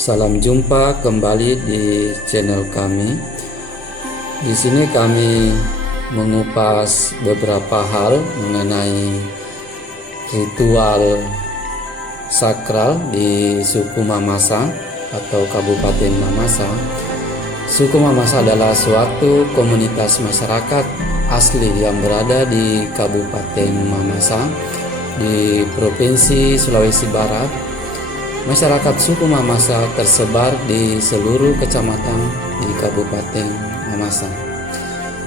Salam jumpa kembali di channel kami. Di sini kami mengupas beberapa hal mengenai ritual sakral di suku Mamasa atau Kabupaten Mamasa. Suku Mamasa adalah suatu komunitas masyarakat asli yang berada di Kabupaten Mamasa di Provinsi Sulawesi Barat. Masyarakat suku Mamasa tersebar di seluruh kecamatan di Kabupaten Mamasa.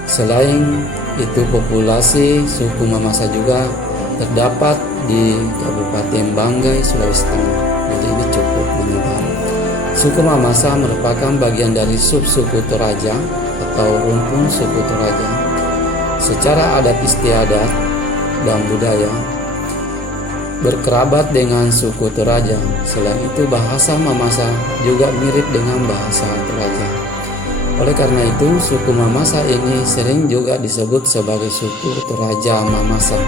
Selain itu, populasi suku Mamasa juga terdapat di Kabupaten Banggai, Sulawesi Tengah. Jadi ini cukup menyebar. Suku Mamasa merupakan bagian dari subsuku Toraja atau rumpun suku Toraja. Secara adat istiadat dan budaya berkerabat dengan suku Toraja. Selain itu, bahasa Mamasa juga mirip dengan bahasa Toraja. Oleh karena itu, suku Mamasa ini sering juga disebut sebagai suku Toraja Mamasa.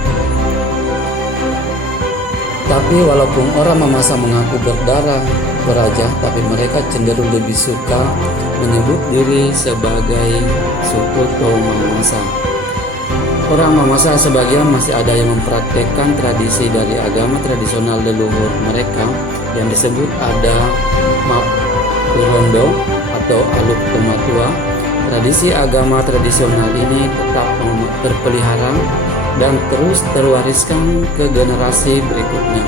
Tapi walaupun orang Mamasa mengaku berdarah Toraja, tapi mereka cenderung lebih suka menyebut diri sebagai suku Mamasa. Orang Mamasa sebagian masih ada yang mempraktekkan tradisi dari agama tradisional leluhur mereka yang disebut ada Mapurondo atau Aluk Pematua. Tradisi agama tradisional ini tetap terpelihara dan terus terwariskan ke generasi berikutnya.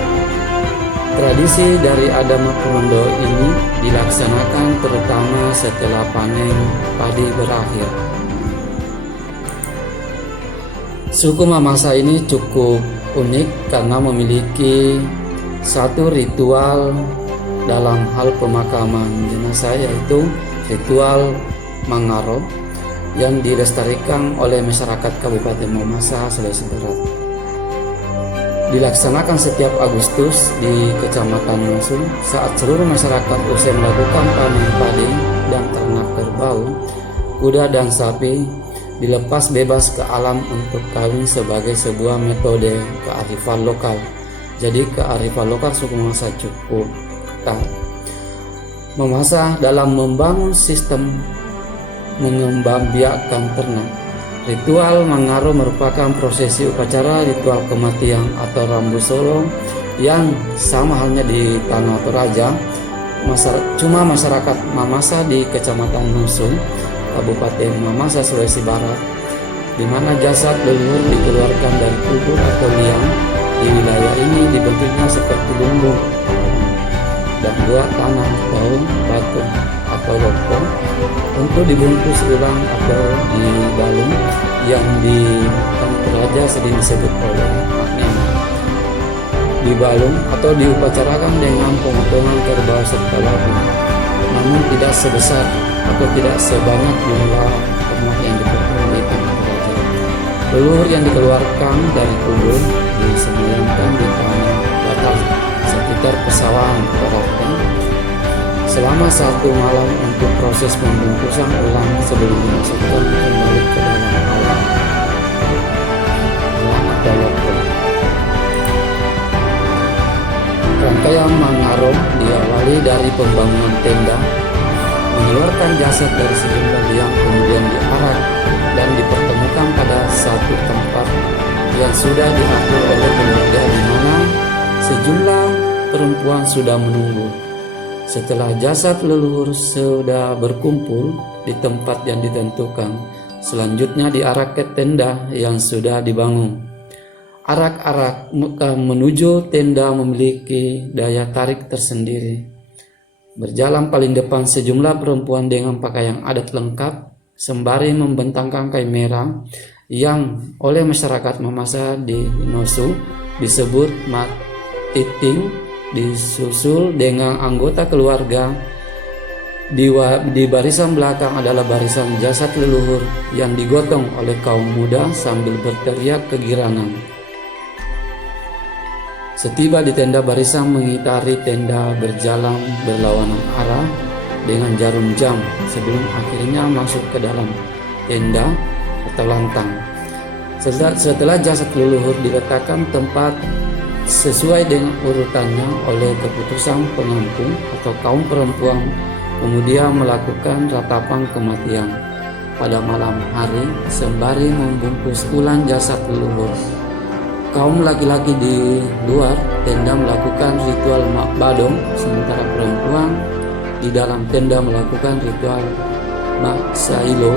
Tradisi dari Adat Mapurondo ini dilaksanakan terutama setelah panen padi berakhir. Suku Mamasa ini cukup unik karena memiliki satu ritual dalam hal pemakaman jenazah, yaitu ritual Mangaro yang dilestarikan oleh masyarakat Kabupaten Mamasa, Sulawesi Barat. Dilaksanakan setiap Agustus di Kecamatan Nusu saat seluruh masyarakat usai melakukan panen padi dan ternak kerbau, kuda dan sapi dilepas bebas ke alam untuk kawin sebagai sebuah metode kearifan lokal. Jadi kearifan lokal suku Mamasa cukup ketat. Mamasa dalam membangun sistem mengembangbiakkan ternak. Ritual Mangaro merupakan prosesi upacara ritual kematian atau rambu solo yang sama halnya di tanah Toraja. Cuma masyarakat Mamasa di Kecamatan Nusu, Kabupaten Mamasa, Sulawesi Barat, di mana jasad leluhur dikeluarkan dari kubur atau liang. Di wilayah ini dibentuknya seperti lumbung dan buat tanah atau batu atau loko untuk dibungkus ulang atau dibalung, yang di tanah Toraja sering disebut oleh maknanya. Dibalung atau diupacarakan dengan pemotongan kerbau serta labu, namun tidak sebesar atau tidak sebanyak jumlah ternak yang dipotong di tanah Toraja. Leluhur yang dikeluarkan dari kubur disemayamkan di tanah datar sekitar pesawahan Toraja selama 1 malam untuk proses pembungkusan ulang sebelum dimasukkan kembali ke dalam alam atau loko. Rangkaian Mangaro diawali dari pembangunan tenda, mengeluarkan jasad dari sejumlah liang, kemudian diarak dan dipertemukan pada satu tempat yang sudah diatur oleh pemuda, di mana sejumlah perempuan sudah menunggu. Setelah jasad leluhur sudah berkumpul di tempat yang ditentukan, selanjutnya diarak ke tenda yang sudah dibangun. Arak-arak menuju tenda memiliki daya tarik tersendiri. Berjalan paling depan sejumlah perempuan dengan pakaian adat lengkap sembari membentangkan kain merah yang oleh masyarakat Mamasa di Nusu disebut matiting, disusul dengan anggota keluarga. Di barisan belakang adalah barisan jasad leluhur yang digotong oleh kaum muda sambil berteriak kegirangan. Setiba di tenda, barisan mengitari tenda berjalan berlawanan arah dengan jarum jam sebelum akhirnya masuk ke dalam tenda atau lantang. Setelah jasad leluhur diletakkan tempat sesuai dengan urutannya oleh keputusan pengampung atau kaum perempuan, kemudian melakukan ratapan kematian pada malam hari sembari membungkus ulang jasad leluhur. Kaum laki-laki di luar tenda melakukan ritual mak badong, sementara perempuan di dalam tenda melakukan ritual mak sailo.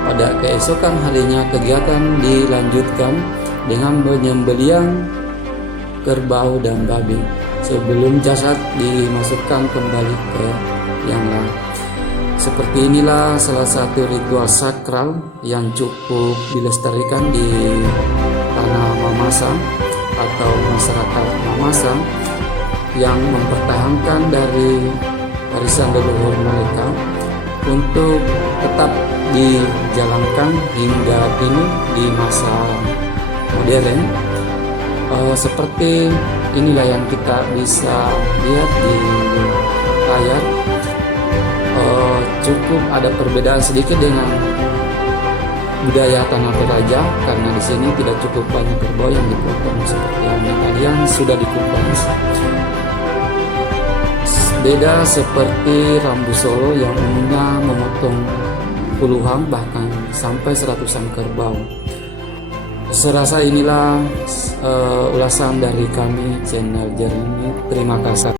Pada keesokan harinya kegiatan dilanjutkan dengan penyembelihan kerbau dan babi sebelum jasad dimasukkan kembali ke yang lain. Seperti inilah salah satu ritual sakral yang cukup dilestarikan di tanah Mamasa atau masyarakat Mamasa yang mempertahankan dari warisan leluhur mereka untuk tetap dijalankan hingga kini di masa modern. Seperti inilah yang kita bisa lihat di layar. Cukup ada perbedaan sedikit dengan budaya Tanah Toraja, karena di sini tidak cukup banyak kerbau yang dipotong seperti yang sudah dikupas. Beda seperti Rambu Solo yang umumnya memotong puluhan bahkan sampai seratusan kerbau. Serasa inilah ulasan dari kami channel Jernih. Terima kasih.